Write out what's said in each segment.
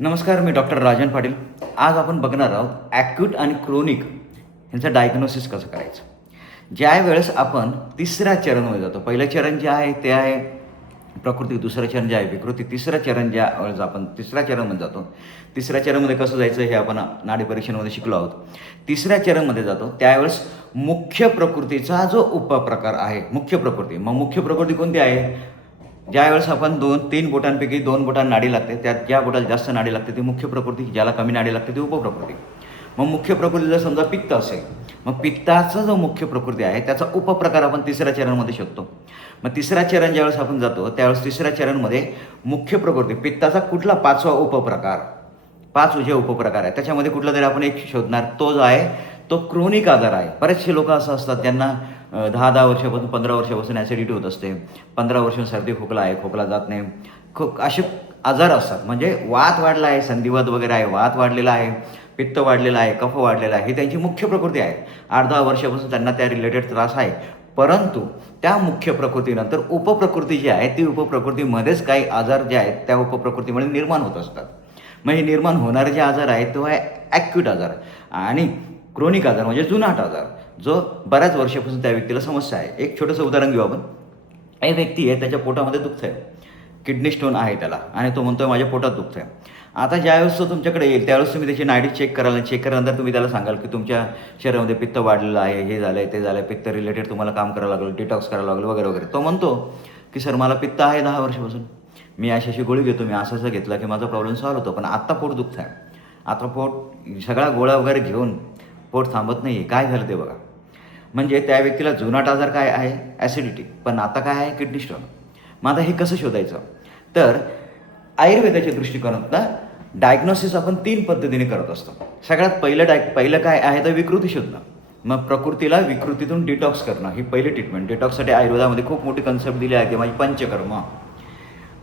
नमस्कार, मी डॉक्टर राजन पाटील. आज आपण बघणार आहोत ॲक्यूट आणि क्रोनिक यांचं डायग्नोसिस कसं करायचं. ज्यावेळेस आपण तिसऱ्या चरणमध्ये जातो, पहिलं चरण जे आहे ते आहे प्रकृती, दुसरं चरण जे आहे विकृती, तिसरं चरण ज्यावेळेस आपण तिसऱ्या चरणमध्ये जातो. तिसऱ्या चरणमध्ये कसं जायचं हे आपण नाडी परीक्षेमध्ये शिकलो आहोत. तिसऱ्या चरणमध्ये जातो त्यावेळेस मुख्य प्रकृतीचा जो उपप्रकार आहे, मुख्य प्रकृती. मग मुख्य प्रकृती कोणती आहे? ज्यावेळेस आपण 2-3 बोटांपैकी 2 बोटांना नाडी लागते, त्यात ज्या बोटाला जास्त नाडी लागते ती मुख्य प्रकृती, ज्याला कमी नाडी लागते ती उपप्रकृती. मग मुख्य प्रकृती जर समजा पित्त असेल, मग पित्ताचा जो मुख्य प्रकृती आहे त्याचा उपप्रकार आपण तिसऱ्या चरणमध्ये शोधतो. मग तिसऱ्या चरण ज्यावेळेस आपण जातो त्यावेळेस तिसऱ्या चरणमध्ये मुख्य प्रकृती पित्ताचा कुठला 5वा उपप्रकार, 5 जे उपप्रकार आहे त्याच्यामध्ये कुठला तरी आपण एक शोधणार. तो जो आहे तो क्रोनिक आजार आहे. बरेचसे लोक असं असतात ज्यांना 10-10 वर्षापासून 15 वर्षापासून ॲसिडिटी होत असते, 15 वर्षांपासून सर्दी खोकला आहे, खोकला जात नाही, खूप असे आजार असतात. म्हणजे वात वाढला आहे, संधिवात वगैरे आहे, वात वाढलेला आहे, पित्त वाढलेला आहे, कफ वाढलेला आहे, ही त्यांची मुख्य प्रकृती आहे. 8-10 वर्षापासून त्यांना त्या रिलेटेड त्रास आहे. परंतु त्या मुख्य प्रकृतीनंतर उपप्रकृती जी आहे ती उपप्रकृतीमध्येच काही आजार जे आहेत त्या उपप्रकृतीमुळे निर्माण होत असतात. मग हे निर्माण होणारे जे आजार आहेत तो आहे ॲक्यूट आजार. आणि क्रोनिक आजार म्हणजे जुनाट आजार, जो बऱ्याच वर्षापासून त्या व्यक्तीला समस्या आहे. एक छोटंसं उदाहरण घेऊ आपण. एक व्यक्ती आहे, त्याच्या पोटामध्ये दुखतं आहे, किडनी स्टोन आहे त्याला, आणि तो म्हणतो माझ्या पोटात दुखतं आहे. आता ज्यावेळेस तो तुमच्याकडे येईल त्यावेळेस तुम्ही त्याची नाडी चेक कराल, चेक केल्यानंतर तुम्ही त्याला सांगाल की तुमच्या शरीरामध्ये पित्त वाढलेलं आहे, हे झालं आहे, ते झालं आहे, पित्त रिलेटेड तुम्हाला काम करावं लागलं, डिटॉक्स करावं लागलं वगैरे वगैरे. तो म्हणतो की सर मला पित्त आहे 10 वर्षापासून, मी अशी गोळी घेतो, मी असं घेतलं की माझा प्रॉब्लेम सॉल्व्ह होतो, पण आत्ता पोट दुखतं आहे. आता पोट सगळ्या गोळ्या वगैरे घेऊन पोट थांबत नाही आहे, काय झालं ते बघा. म्हणजे त्या व्यक्तीला जुनाट आजार काय आहे? ॲसिडिटी. पण आता काय आहे? Kidney stone. मग आता हे कसं शोधायचं? तर आयुर्वेदाच्या दृष्टिकोनातनं डायग्नोसिस आपण 3 पद्धतीने करत असतो. सगळ्यात पहिलं काय आहे तर विकृती शोधणं. मग प्रकृतीला विकृतीतून डिटॉक्स करणं ही पहिली ट्रीटमेंट. डिटॉक्ससाठी आयुर्वेदामध्ये खूप मोठी कन्सेप्ट दिली आहे, ती म्हणजे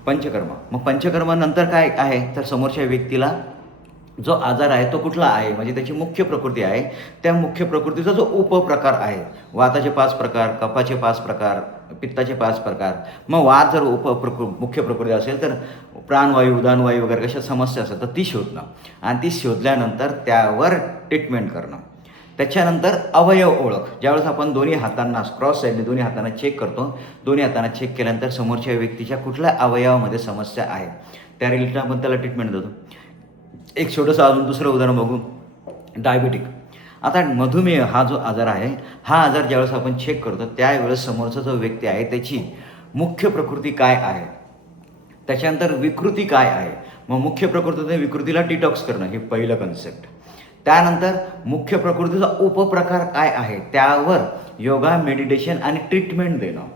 पंचकर्म. मग पंचकर्मानंतर काय आहे तर समोरच्या व्यक्तीला जो आजार आहे तो कुठला आहे, म्हणजे त्याची मुख्य प्रकृती आहे, त्या मुख्य प्रकृतीचा जो उपप्रकार आहे, वाताचे 5 प्रकार, कफाचे 5 प्रकार, पित्ताचे 5 प्रकार. मग वात जर मुख्य प्रकृती असेल तर प्राणवायू, उदानवायू वगैरे कशा समस्या असतात तर ती शोधणं, आणि ती शोधल्यानंतर त्यावर ट्रीटमेंट करणं. त्याच्यानंतर अवयव ओळख. ज्यावेळेस आपण दोन्ही हातांना क्रॉस साईडने दोन्ही हातांना चेक करतो, दोन्ही हातांना चेक केल्यानंतर समोरच्या व्यक्तीच्या कुठल्या अवयवामध्ये समस्या आहे त्या रिलेटेड आपण त्याला ट्रीटमेंट देतो. एक छोटंसं अजून दुसरं उदाहरण बघू. डायबिटिक. आता मधुमेह हा जो आजार आहे, हा आजार ज्यावेळेस आपण चेक करतो त्यावेळेस समोरचा जो व्यक्ती आहे त्याची मुख्य प्रकृती काय आहे, त्याच्यानंतर विकृती काय आहे. मग मुख्य प्रकृतीने विकृतीला डिटॉक्स करणं हे पहिलं कन्सेप्ट. त्यानंतर मुख्य प्रकृतीचा उपप्रकार काय आहे त्यावर योगा, मेडिटेशन आणि ट्रीटमेंट देणं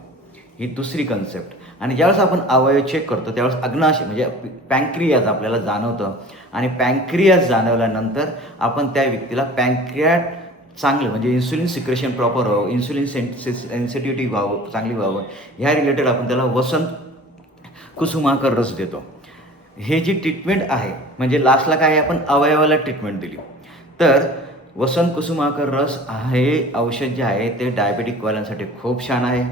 ही दुसरी कन्सेप्ट. आणि ज्यावेळेस आपण अवयव चेक करतो त्यावेळेस अग्नाशय म्हणजे पँक्रियाज आपल्याला जाणवतं, आणि पँक्रियाज जाणवल्यानंतर आपण त्या व्यक्तीला पँक्रियाट चांगलं म्हणजे इन्सुलिन सिक्रेशन प्रॉपर व्हावं, इन्सुलिन सेन्सिटिव्हिटी व्हावं, चांगली व्हावं, ह्या रिलेटेड आपण त्याला वसंत कुसुमाकर रस देतो. हे जी ट्रीटमेंट आहे म्हणजे लास्टला काय आहे, आपण अवयवाला ट्रीटमेंट दिली. तर वसंत कुसुमाकर रस हे औषध जे आहे ते डायबेटिकवाल्यांसाठी खूप छान आहे.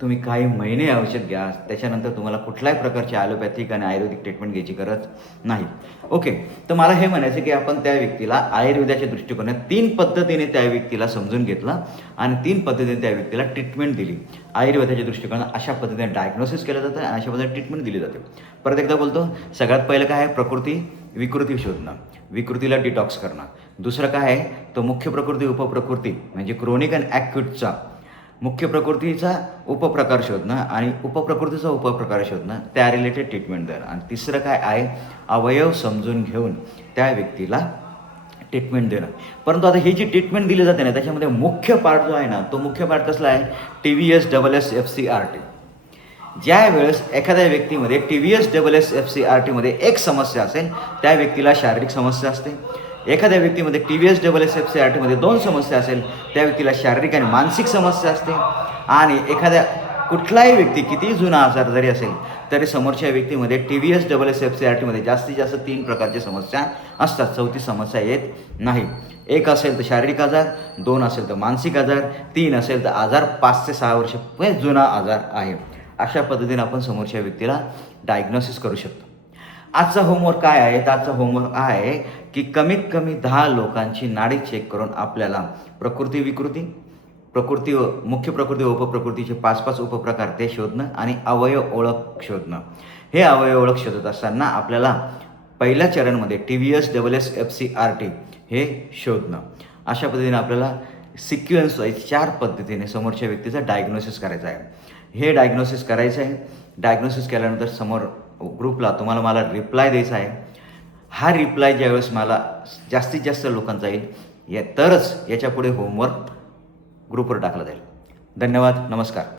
तुम्ही काही महिने औषध घ्या, त्याच्यानंतर तुम्हाला कुठल्याही प्रकारची ॲलोपॅथिक आणि आयुर्वेदिक ट्रीटमेंट घ्यायची गरज नाही. ओके. तर मला हे म्हणायचं की आपण त्या व्यक्तीला आयुर्वेदाच्या दृष्टिकोनात 3 पद्धतीने त्या व्यक्तीला समजून घेतलं आणि 3 पद्धतीने त्या व्यक्तीला ट्रीटमेंट दिली. आयुर्वेदाच्या दृष्टिकोनात अशा पद्धतीने डायग्नोसिस केलं जातं आणि अशा पद्धतीने ट्रीटमेंट दिली जाते. परत एकदा बोलतो, सगळ्यात पहिलं काय आहे? प्रकृती विकृती शोधणं, विकृतीला डिटॉक्स करणं. दुसरं काय आहे? तो मुख्य प्रकृती उपप्रकृती म्हणजे क्रोनिक आणि ॲक्यूटचा मुख्य प्रकृतीचा उपप्रकार शोधणं आणि उपप्रकृतीचा उपप्रकार शोधणं, त्या रिलेटेड ट्रीटमेंट देणं. आणि तिसरं काय आहे? अवयव समजून घेऊन त्या व्यक्तीला ट्रीटमेंट देणं. परंतु आता ही जी ट्रीटमेंट दिली जाते ना त्याच्यामध्ये मुख्य पार्ट जो आहे ना तो मुख्य पार्ट कसला आहे? TVS-FCRT. ज्या वेळेस एखाद्या व्यक्तीमध्ये TVS-FCRTमध्ये एक समस्या असेल त्या व्यक्तीला शारीरिक समस्या असते. एखाद्या व्यक्तीमध्ये TVS-FCRTमध्ये 2 समस्या असेल त्या व्यक्तीला शारीरिक आणि मानसिक समस्या असते. आणि एखाद्या कुठलाही व्यक्ती कितीही जुना आजार जरी असेल तरी समोरच्या व्यक्तीमध्ये TVS-FCRTमध्ये जास्तीत जास्त 3 प्रकारच्या समस्या असतात, 4थी समस्या येत नाही. 1 असेल तर शारीरिक आजार, 2 असेल तर मानसिक आजार, 3 असेल तर आजार 5 ते 6 वर्ष जुना आजार आहे. अशा पद्धतीने आपण समोरच्या व्यक्तीला डायग्नोसिस करू शकतो. आजचा होमवर्क काय आहे? तर आजचा होमवर्क आहे की कमीत कमी 10 लोकांची नाडी चेक करून आपल्याला प्रकृती, विकृती, मुख्य प्रकृती, उपप्रकृतीचे 5-5 उपप्रकार ते शोधणं आणि अवयव ओळख शोधणं. हे अवयव ओळख शोधत असताना आपल्याला पहिल्या चरणमध्ये TVS, SSFC-RT हे शोधणं. अशा पद्धतीने आपल्याला सिक्वेन्स वाईज 4 पद्धतीने समोरच्या व्यक्तीचं डायग्नोसिस करायचं आहे. हे डायग्नोसिस करायचं आहे. डायग्नोसिस केल्यानंतर समोर ग्रुपला मला रिप्लाय द्यायचा आहे. हा रिप्लाय ज्यावेळेस मला जास्तीत जास्त लोकांचा येईल तरच याच्यापुढे होमवर्क ग्रुपवर टाकला जाईल. धन्यवाद. नमस्कार.